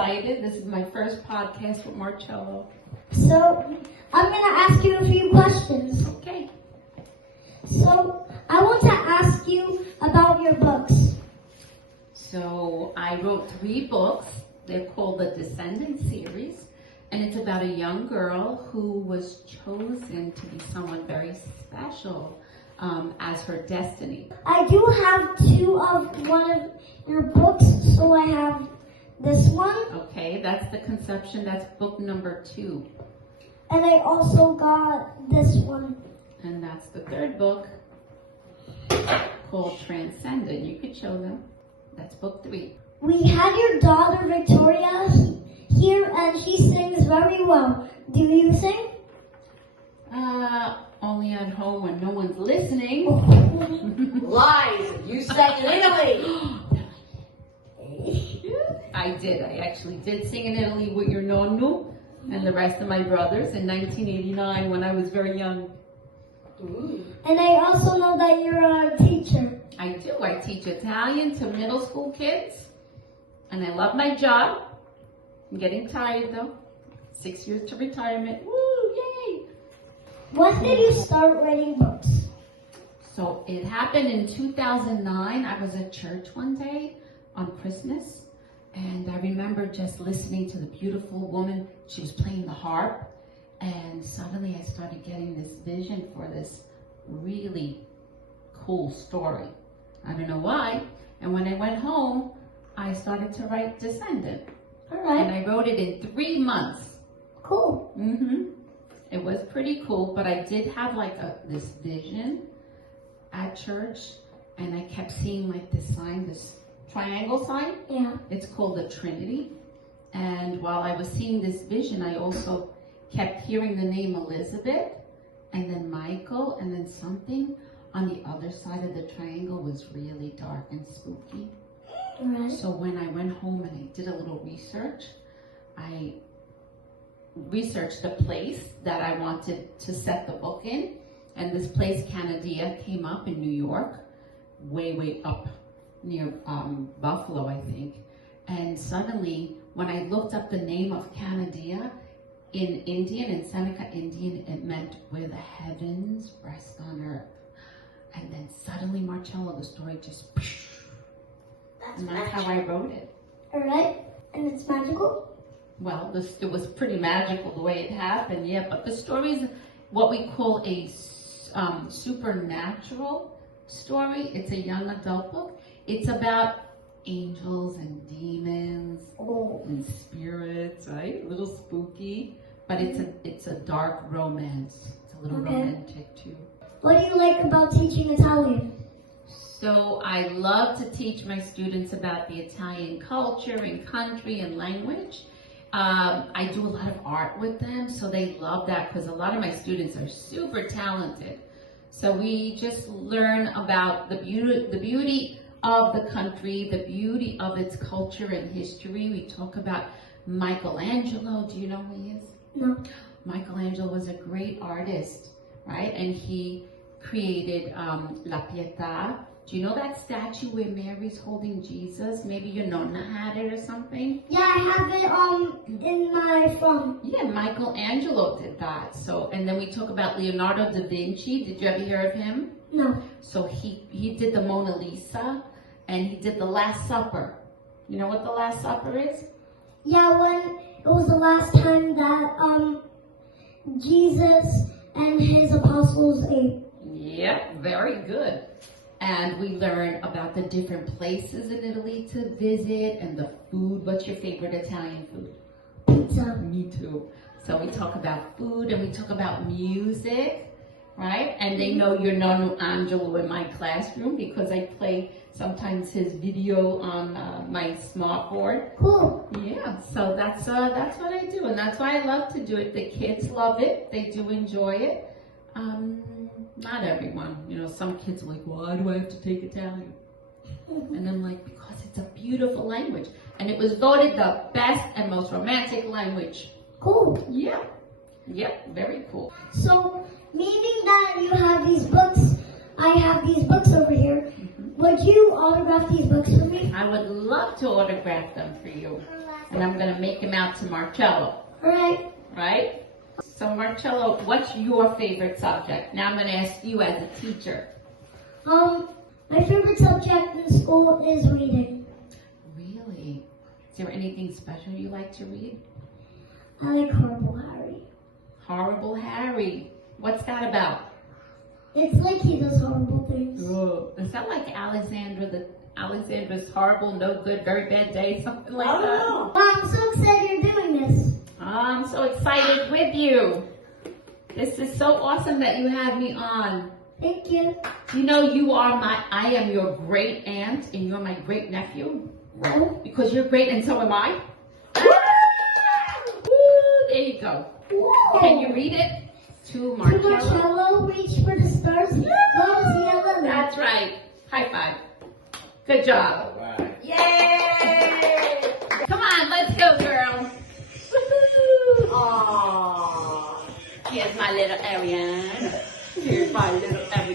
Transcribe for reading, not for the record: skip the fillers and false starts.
excited. This is my first podcast with Marcello. So, I'm going to ask you a few questions. Okay. So, I want to ask you about your books. So I wrote 3 books. They're called the Descendant series. And it's about a young girl who was chosen to be someone very special as her destiny. I do have 2 of one of your books, so I have this one. Okay, that's the conception. That's book number 2. And I also got this one. And that's the 3rd book called Transcendent. You could show them. That's book 3. We had your daughter Victoria here, and she sings very well. Do you sing? Only at home when no one's listening. Lies! You sang in Italy! I did. I actually did sing in Italy with your nonno and the rest of my brothers in 1989 when I was very young. Ooh. And I also know that you're a teacher. I do. I teach Italian to middle school kids, and I love my job. I'm getting tired though. 6 years to retirement. Woo! Yay! When did you start writing books? So it happened in 2009. I was at church one day on Christmas, and I remember just listening to the beautiful woman. She was playing the harp, and suddenly I started getting this vision for this really cool story. I don't know why. And when I went home, I started to write Descendant. All right. And I wrote it in 3 months. Cool. It was pretty cool, but I did have like this vision at church, and I kept seeing like this sign, this triangle sign. Yeah. It's called the Trinity. And while I was seeing this vision, I also kept hearing the name Elizabeth, and then Michael, and then something on the other side of the triangle was really dark and spooky. All right. So when I went home and I did a little research, I researched the place that I wanted to set the book in. And this place, Canada, came up in New York, way up near Buffalo, I think. And suddenly, when I looked up the name of Canada in Indian, in Seneca Indian, it meant where the heavens rest on earth. And then suddenly, Marcello, the story just, and that's how I wrote it. All right. And it's magical? Well, it was pretty magical the way it happened, yeah. But the story is what we call a supernatural story. It's a young adult book. It's about angels and demons and spirits, right? A little spooky, but it's a dark romance. It's a little romantic too. What do you like about teaching Italian? So I love to teach my students about the Italian culture and country and language. I do a lot of art with them, so they love that because a lot of my students are super talented. So we just learn about the beauty of the country, the beauty of its culture and history. We talk about Michelangelo. Do you know who he is? No. Michelangelo was a great artist, right? And he created La Pietà. Do you know that statue where Mary's holding Jesus? Maybe your nonna had it or something? Yeah, I have it in my phone. Yeah, Michelangelo did that. So, and then we talk about Leonardo da Vinci. Did you ever hear of him? No. So he did the Mona Lisa, and he did the Last Supper. You know what the Last Supper is? Yeah, when it was the last time that Jesus and his apostles ate. Yep, very good. And we learn about the different places in Italy to visit and the food. What's your favorite Italian food? Pizza. Me too. So we talk about food and we talk about music, right? And they know your nonno Angelo in my classroom because I play sometimes his video on my smartboard. Cool. Yeah, so that's what I do, and that's why I love to do it. The kids love it. They do enjoy it. Not everyone. You know, some kids are like, why do I have to take Italian? And I'm like, because it's a beautiful language. And it was voted the best and most romantic language. Cool. Yeah. Yep, very cool. So, meaning that you have these books, I have these books over here. would you autograph these books for me? I would love to autograph them for you. And I'm going to make them out to Marcello. Alright. Right? So Marcello, what's your favorite subject? Now I'm going to ask you as a teacher. My favorite subject in school is reading. Really? Is there anything special you like to read? I like Horrible Harry. Horrible Harry. What's that about? It's like he does horrible things. Oh, is that like Alexandra's horrible, no good, very bad day, something like that? Oh. Wow, I'm so excited you're doing this. I'm so excited with you. This is so awesome that you have me on. Thank you. You know, I am your great aunt and you're my great nephew. Oh. Because you're great and so am I. Woo, there you go. Whoa. Can you read it? To To Marcello. Marcello, reach for the stars. Love is yellow. That's right. High five. Good job. Yay! Come on, let's go, girl. Woo-hoo. Aww. Here's my little Ariane. Here's my little Ariane.